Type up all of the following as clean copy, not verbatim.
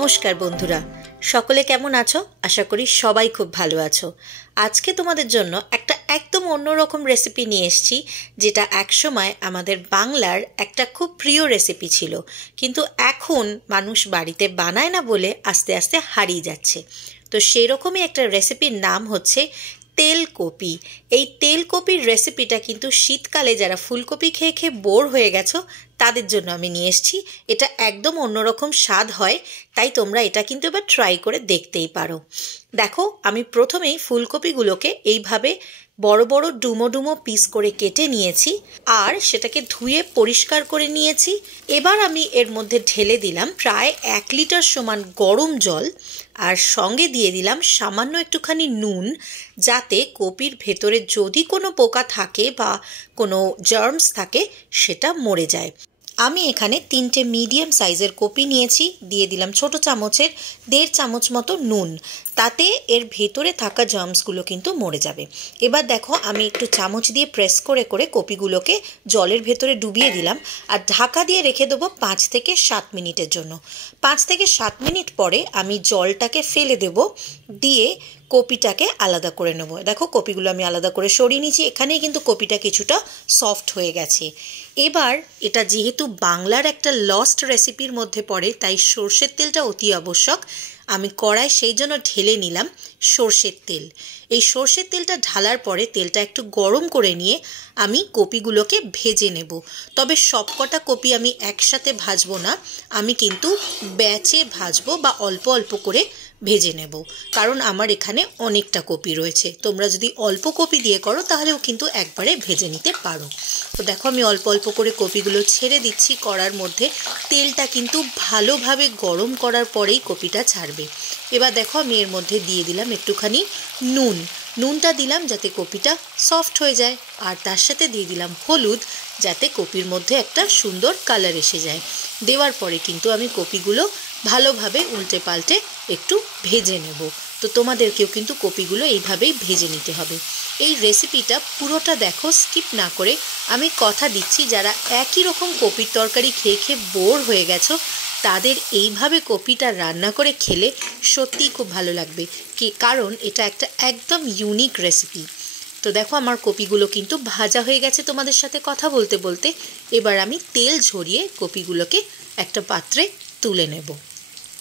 নমস্কার বন্ধুরা, সকলে কেমন আছো? আশা করি সবাই খুব ভালো আছো। আজকে তোমাদের জন্য একটা একদম অন্যরকম রেসিপি নিয়ে এসেছি, যেটা একসময় আমাদের বাংলার একটা খুব প্রিয় রেসিপি ছিল, কিন্তু এখন মানুষ বাড়িতে বানায় না বলে আস্তে আস্তে হারিয়ে যাচ্ছে। তো সেরকমই একটা রেসিপির নাম হচ্ছে তেলকপি। এই তেলকপির রেসিপিটা কিন্তু শীতকালে যারা ফুলকপি খেয়ে খেয়ে বোর হয়ে গেছো তাদের জন্য আমি নিয়ে এসেছি। এটা একদম অন্যরকম স্বাদ হয়, তাই তোমরা এটা কিন্তু এবার ট্রাই করে দেখতেই পারো। দেখো, আমি প্রথমেই ফুলকপিগুলোকে এইভাবে বড় বড় ডুমো ডুমো পিস করে কেটে নিয়েছি আর সেটাকে ধুয়ে পরিষ্কার করে নিয়েছি। এবার আমি এর মধ্যে ঢেলে দিলাম প্রায় 1 লিটার সমান গরম জল, আর সঙ্গে দিয়ে দিলাম সামান্য একটুখানি নুন, যাতে কপির ভেতরে যদি কোনো পোকা থাকে বা কোনো জার্মস থাকে সেটা মরে যায়। আমি এখানে 3টে মিডিয়াম সাইজের কপি নিয়েছি, দিয়ে দিলাম ছোট চামচের 1.5 চামচ মতো নুন, তাতে এর ভেতরে থাকা জার্মসগুলো কিন্তু মরে যাবে। এবার দেখো, আমি একটু চামচ দিয়ে প্রেস করে করে কপিগুলোকে জলের ভেতরে ডুবিয়ে দিলাম আর ঢাকা দিয়ে রেখে দেবো 5 থেকে 7 মিনিটের জন্য। 5 থেকে 7 মিনিট পরে আমি জলটাকে ফেলে দেব, দিয়ে কপিটাকে আলাদা করে নেব। দেখো, কপিগুলো আমি আলাদা করে সরিয়ে নিয়েছি। এখানেই কিন্তু কপিটা কিছুটা সফট হয়ে গেছে। এবার এটা যেহেতু বাংলার একটা লস্ট রেসিপির মধ্যে পড়ে, তাই সর্ষের তেলটা অতি আবশ্যক। আমি কড়াই সেই জন্য ঢেলে নিলাম সর্ষের তেল। এই সর্ষের তেলটা ঢালার পরে তেলটা একটু গরম করে নিয়ে আমি কপিগুলোকে ভেজে নেব। তবে সবকটা কপি আমি একসাথে ভাজবো না, আমি কিন্তু ব্যাচে ভাজবো বা অল্প অল্প করে ভেজে নেব, কারণ আমার এখানে অনেকটা কপি রয়েছে। তোমরা যদি অল্প কপি দিয়ে করো তাহলেও কিন্তু একবারে ভেজে নিতে পারো। তো দেখো, আমি অল্প অল্প করে কপিগুলো ছেড়ে দিচ্ছি কড়ার মধ্যে। তেলটা কিন্তু ভালোভাবে গরম করার পরেই কপিটা ছাড়বে। এবার দেখো, আমি এর মধ্যে দিয়ে দিলাম একটুখানি নুনটা দিলাম যাতে কপিটা সফট হয়ে যায়, আর তার সাথে দিয়ে দিলাম হলুদ, যাতে কপির মধ্যে একটা সুন্দর কালার এসে যায়। দেওয়ার পরে কিন্তু আমি কপিগুলো ভালোভাবে উল্টে পাল্টে একটু ভেজে নেব। তো তোমাদেরকেও কিন্তু কপিগুলো এইভাবেই ভেজে নিতে হবে। এই রেসিপিটা পুরোটা দেখো, স্কিপ না করে। আমি কথা দিচ্ছি, যারা একই রকম কপির তরকারি খেয়ে খেয়ে বোর হয়ে গেছো তাদের এইভাবে কপিটা রান্না করে খেলে সত্যিই খুব ভালো লাগবে, কারণ এটা একটা একদম ইউনিক রেসিপি। তো দেখো, আমার কপিগুলো কিন্তু ভাজা হয়ে গেছে তোমাদের সাথে কথা বলতে বলতে। এবার আমি তেল ঝরিয়ে কপিগুলোকে একটা পাত্রে তুলে নেব।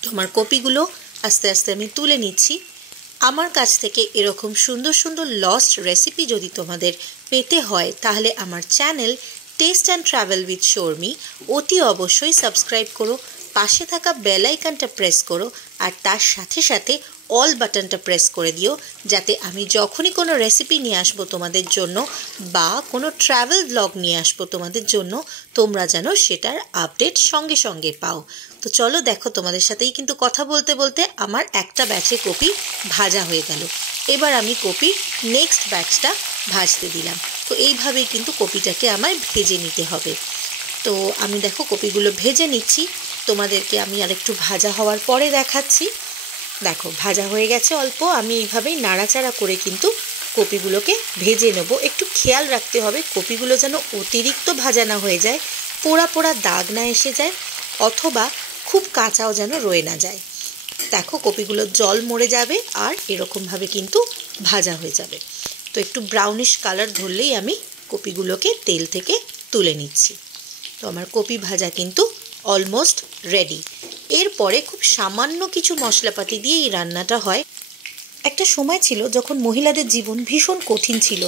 তো আমার কপিগুলো আস্তে আস্তে আমি তুলে নিচ্ছি। আমার কাছ থেকে এরকম সুন্দর সুন্দর লস্ট রেসিপি যদি তোমাদের পেতে হয়, তাহলে আমার channel test and travel with Sharmi অতি অবশ্যই সাবস্ক্রাইব করো, পাশে থাকা বেল আইকনটা প্রেস করো, আর তার সাথে সাথে অল বাটনটা প্রেস করে দিও, যাতে আমি যখনই কোনো রেসিপি নিয়ে আসবো তোমাদের জন্য বা কোনো ট্রাভেল ব্লগ নিয়ে আসবো তোমাদের জন্য, তোমরা যেন সেটার আপডেট সঙ্গে সঙ্গে পাও। তো চলো দেখো, তোমাদের সাথেই কিন্তু কথা বলতে বলতে আমার একটা ব্যাচে কপি ভাজা হয়ে গেল। এবার আমি কপির নেক্সট ব্যাচটা ভাজতে দিলাম। তো এইভাবেই কিন্তু কপিটাকে আমায় ভেজে নিতে হবে। তো আমি দেখো কপিগুলো ভেজে নিচ্ছি, তোমাদেরকে আমি আরেকটু ভাজা হওয়ার পরে দেখাচ্ছি। দেখো, ভাজা হয়ে গেছে অল্প। আমি এইভাবেই নাড়াচাড়া করে কিন্তু কপিগুলোকে ভেজে নেব। একটু খেয়াল রাখতে হবে কপিগুলো যেন অতিরিক্ত ভাজা না হয়ে যায়, পোড়া পোড়া দাগ না এসে যায়, অথবা খুব কাঁচাও যেন রয়ে না যায়। দেখো, কপিগুলো জল মরে যাবে আর এরকমভাবে কিন্তু ভাজা হয়ে যাবে। তো একটু ব্রাউনিশ কালার ধরলেই আমি কপিগুলোকে তেল থেকে তুলে নিচ্ছি। তো আমার কপি ভাজা কিন্তু অলমোস্ট রেডি। এরপরে খুব সামান্য কিছু মশলাপাতি দিয়ে এই রান্নাটা হয়। একটা সময় ছিল যখন মহিলাদের জীবন ভীষণ কঠিন ছিল,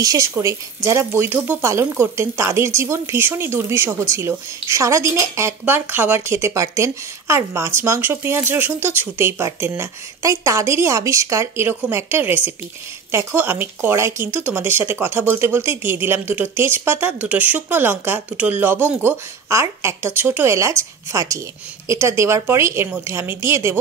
বিশেষ করে যারা বৈধব্য পালন করতেন তাদের জীবন ভীষণই দুর্বিষহ ছিল। সারাদিনে একবার খাবার খেতে পারতেন, আর মাছ মাংস পেঁয়াজ রসুন তো ছুঁতেই পারতেন না। তাই তাদেরই আবিষ্কার এরকম একটা রেসিপি। দেখো, আমি কড়াই কিন্তু তোমাদের সাথে কথা বলতে বলতে দিয়ে দিলাম 2টো তেজপাতা, 2টো শুকনো লঙ্কা, 2টো লবঙ্গ আর একটা ছোট এলাচ ফাটিয়ে। এটা দেওয়ার পরেই এর মধ্যে আমি দিয়ে দেব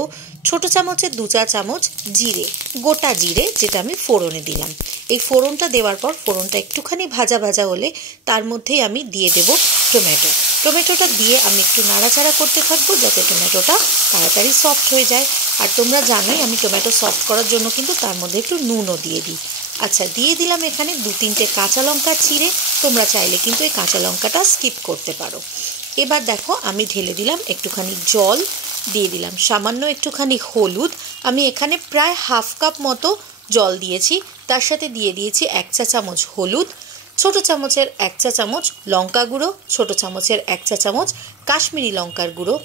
ছোট চামচের 2 চামচ জিরে, গোটা জিরে, যেটা আমি ফোড়নে দিলাম। এই ফোড়নটা দেওয়ার পর ফোড়নটা একটুখানি ভাজা ভাজা হলে তার মধ্যেই আমি দিয়ে দেব টমেটোটা দিয়ে আমি একটু নাড়াচাড়া করতে থাকবো, যাতে টমেটোটা তাড়াতাড়ি সফট হয়ে যায়। আর তোমরা জানোই আমি টমেটো সফট করার জন্য কিন্তু তার মধ্যে একটু নুনও দিয়ে দিই। আচ্ছা, দিয়ে দিলাম এখানে 2-3টে কাঁচা লঙ্কা চিড়ে। তোমরা চাইলে কিন্তু এই কাঁচা লঙ্কাটা স্কিপ করতে পারো। এবার দেখো, আমি ঢেলে দিলাম একটুখানি জল, দিয়ে দিলাম সামান্য একটুখানি হলুদ, আমি এখানে প্রায় হাফ কাপ মতো জল দিয়েছি, তার সাথে দিয়ে দিয়েছি 1 চা চামচ হলুদ, ছোটো চামচের 1 চা চামচ লঙ্কা গুঁড়ো, ছোটো চামচের 1 চা চামচ কাশ্মীরি লঙ্কার গুঁড়ো,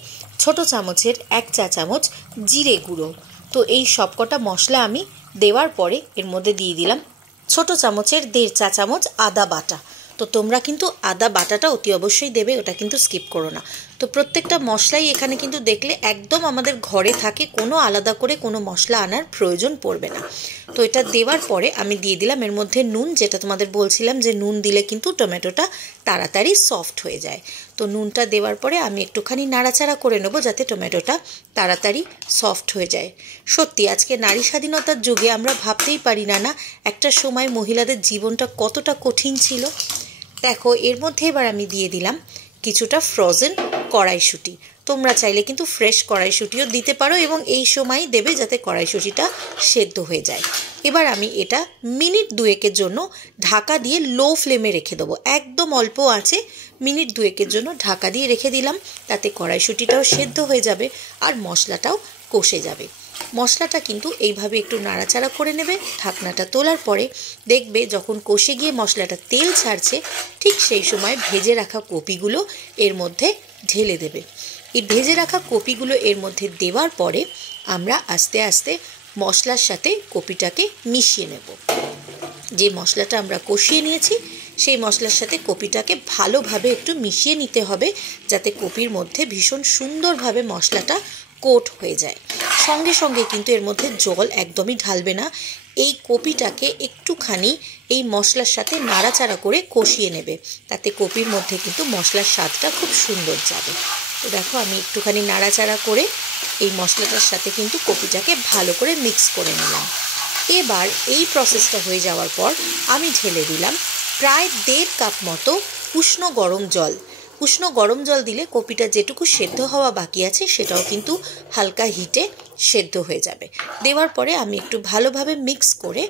ছোটো চামচের 1 চা চামচ জিরে গুঁড়ো। তো এই সবকটা মশলা আমি দেওয়ার পরে এর মধ্যে দিয়ে দিলাম ছোটো চামচের 1.5 চা চামচ আদা বাটা। তো তোমরা কিন্তু আদা বাটাটা অতি অবশ্যই দেবে, ওটা কিন্তু স্কিপ করো না। তো প্রত্যেকটা মশলাই এখানে কিন্তু দেখলে একদম আমাদের ঘরে থাকে, কোনো আলাদা করে কোনো মশলা আনার প্রয়োজন পড়বে না। তো এটা দেওয়ার পরে আমি দিয়ে দিলাম এর মধ্যে নুন, যেটা তোমাদের বলছিলাম যে নুন দিলে কিন্তু টমেটোটা তাড়াতাড়ি সফট হয়ে যায়। তো নুনটা দেওয়ার পরে আমি একটুখানি নাড়াচাড়া করে নেবো যাতে টমেটোটা তাড়াতাড়ি সফট হয়ে যায়। সত্যি আজকে নারী স্বাধীনতার যুগে আমরা ভাবতেই পারি না একটা সময় মহিলাদের জীবনটা কতটা কঠিন ছিল। দেখো এর মধ্যে এবার আমি দিয়ে দিলাম কিছুটা ফ্রোজেন কড়াইশুঁটি। তোমরা চাইলে কিন্তু ফ্রেশ কড়াইশুঁটিও দিতে পারো এবং এই সময়ই দেবে যাতে কড়াইশুঁটিটা সেদ্ধ হয়ে যায়। এবার আমি এটা মিনিট 2-এর জন্য ঢাকা দিয়ে লো ফ্লেমে রেখে দেবো, একদম অল্প আঁচে মিনিট 2-এর জন্য ঢাকা দিয়ে রেখে দিলাম। তাতে কড়াইশুঁটিটাও সেদ্ধ হয়ে যাবে আর মশলাটাও কষে যাবে। মশলাটা কিন্তু এইভাবে একটু নাড়াচাড়া করে নেবে। ঢাকনাটা তোলার পরে দেখবে যখন কষে গিয়ে মশলাটা তেল ছাড়ছে, ঠিক সেই সময় ভেজে রাখা কপিগুলো এর মধ্যে ঢেলে দেবে। এই ভেজে রাখা কপিগুলো এর মধ্যে দেওয়ার পরে আমরা আস্তে আস্তে মশলার সাথে কপিটাকে মিশিয়ে নেব। যে মশলাটা আমরা কষিয়ে নিয়েছি সেই মশলার সাথে কপিটাকে ভালোভাবে একটু মিশিয়ে নিতে হবে, যাতে কপির মধ্যে ভীষণ সুন্দরভাবে মশলাটা কোট হয়ে যায়। সঙ্গে সঙ্গে কিন্তু এর মধ্যে জল একদমই ঢালবে না। এই কপিটাকে একটুখানি এই মশলার সাথে নাড়াচাড়া করে কষিয়ে নেবে, তাতে কপির মধ্যে কিন্তু মশলার স্বাদটা খুব সুন্দর যাবে। তো দেখো আমি একটুখানি নাড়াচাড়া করে এই মশলাটার সাথে কিন্তু কপিটাকে ভালো করে মিক্স করে নিলাম। এবার এই প্রসেসটা হয়ে যাওয়ার পর আমি ঢেলে দিলাম প্রায় 1.5 কাপ মতো উষ্ণ গরম জল। উষ্ণ গরম জল দিলে কপিটা যেটুকু সেদ্ধ হওয়া বাকি আছে সেটাও কিন্তু হালকা হিটে সেদ্ধ হয়ে যাবে। দেওয়ার পরে আমি একটু ভালোভাবে মিক্স করে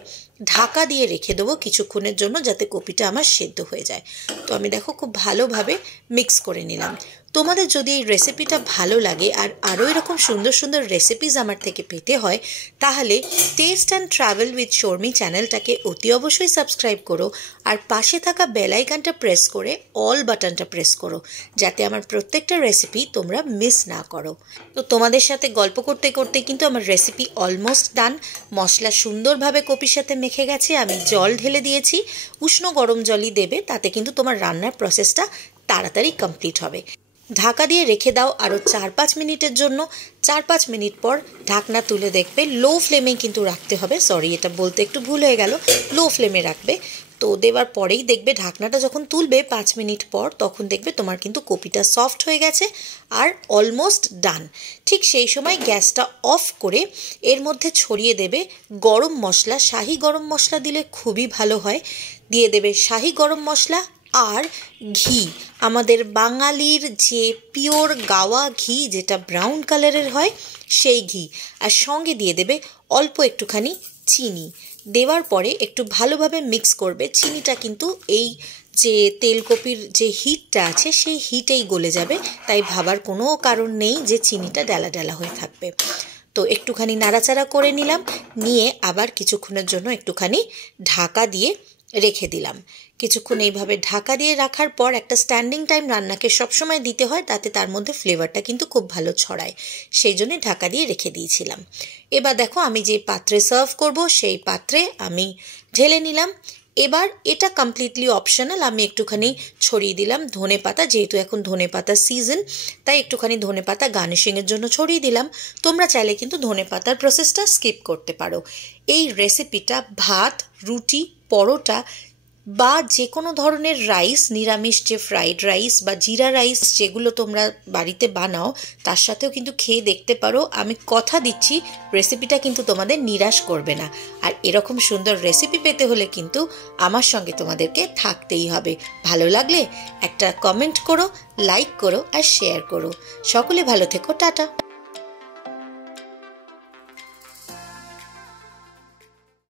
ঢাকা দিয়ে রেখে দেবো কিছুক্ষণের জন্য, যাতে কপিটা আমার সেদ্ধ হয়ে যায়। তো আমি দেখো খুব ভালোভাবে মিক্স করে নিলাম। তোমাদের যদি এই রেসিপিটা ভালো লাগে আর আরও এরকম সুন্দর সুন্দর রেসিপিস আমার থেকে পেতে হয়, তাহলে test and travel with Sharmi চ্যানেলটাকে অতি অবশ্যই সাবস্ক্রাইব করো আর পাশে থাকা বেল আইকনটা প্রেস করে অল বাটনটা প্রেস করো, যাতে আমার প্রত্যেকটা রেসিপি তোমরা মিস না করো। তো তোমাদের সাথে গল্প করতে করতে কিন্তু আমার রেসিপি অলমোস্ট ডান। মশলা সুন্দরভাবে কপির সাথে মেখে গেছে। আমি জল ঢেলে দিয়েছি, উষ্ণ গরম জলই দেবে, তাতে কিন্তু তোমার রান্নার প্রসেসটা তাড়াতাড়ি কমপ্লিট হবে। ঢাকা দিয়ে রেখে দাও আরও 4-5 মিনিটের জন্য। 4-5 মিনিট পর ঢাকনা তুলে দেখবে, লো ফ্লেমেই কিন্তু রাখতে হবে। সরি, এটা বলতে একটু ভুল হয়ে গেল, লো ফ্লেমে রাখবে। তো দেওয়ার পরেই দেখবে ঢাকনাটা যখন তুলবে 5 মিনিট পর, তখন দেখবে তোমার কিন্তু কপিটা সফট হয়ে গেছে আর অলমোস্ট ডান। ঠিক সেই সময় গ্যাসটা অফ করে এর মধ্যে ছড়িয়ে দেবে গরম মশলা। শাহি গরম মশলা দিলে খুবই ভালো হয়। দিয়ে দেবে শাহি গরম মশলা আর ঘি, আমাদের বাঙালির যে পিওর গাওয়া ঘি, যেটা ব্রাউন কালারের হয়, সেই ঘি। আর সঙ্গে দিয়ে দেবে অল্প একটুখানি চিনি। দেওয়ার পরে একটু ভালোভাবে মিক্স করবে। চিনিটা কিন্তু এই যে তেলকপির যে হিটটা আছে সেই হিটেই গলে যাবে, তাই ভাবার কোনো কারণ নেই যে চিনিটা ডালা ডালা হয়ে থাকবে। তো একটুখানি নাড়াচাড়া করে নিলাম, নিয়ে আবার কিছুক্ষণের জন্য একটুখানি ঢাকা দিয়ে রেখে দিলাম। কিছুক্ষণ এইভাবে ঢাকা দিয়ে রাখার পর একটা স্ট্যান্ডিং টাইম রান্নাকে সবসময় দিতে হয়, তাতে তার মধ্যে ফ্লেভারটা কিন্তু খুব ভালো ছড়ায়। সেই জন্যে ঢাকা দিয়ে রেখে দিয়েছিলাম। এবার দেখো আমি যে পাত্রে সার্ভ করব সেই পাত্রে আমি ঢেলে নিলাম। এবার এটা কমপ্লিটলি অপশনাল, আমি একটুখানি ছড়িয়ে দিলাম ধনেপাতা, যেহেতু এখন ধনেপাতার সিজন, তাই একটুখানি ধনেপাতা গার্নিশিংয়ের জন্য ছড়িয়ে দিলাম। তোমরা চাইলে কিন্তু ধনেপাতার প্রসেসটা স্কিপ করতে পারো। এই রেসিপিটা ভাত, রুটি, পরোটা বা যে কোনো ধরনের রাইস, নিরামিষ যে ফ্রাইড রাইস বা জিরা রাইস যেগুলো তোমরা বাড়িতে বানাও, তার সাথেও কিন্তু খেয়ে দেখতে পারো। আমি কথা দিচ্ছি রেসিপিটা কিন্তু তোমাদের নিরাশ করবে না। আর এরকম সুন্দর রেসিপি পেতে হলে কিন্তু আমার সঙ্গে তোমাদেরকে থাকতেই হবে। ভালো লাগলে একটা কমেন্ট করো, লাইক করো আর শেয়ার করো। সকলে ভালো থেকো, টাটা।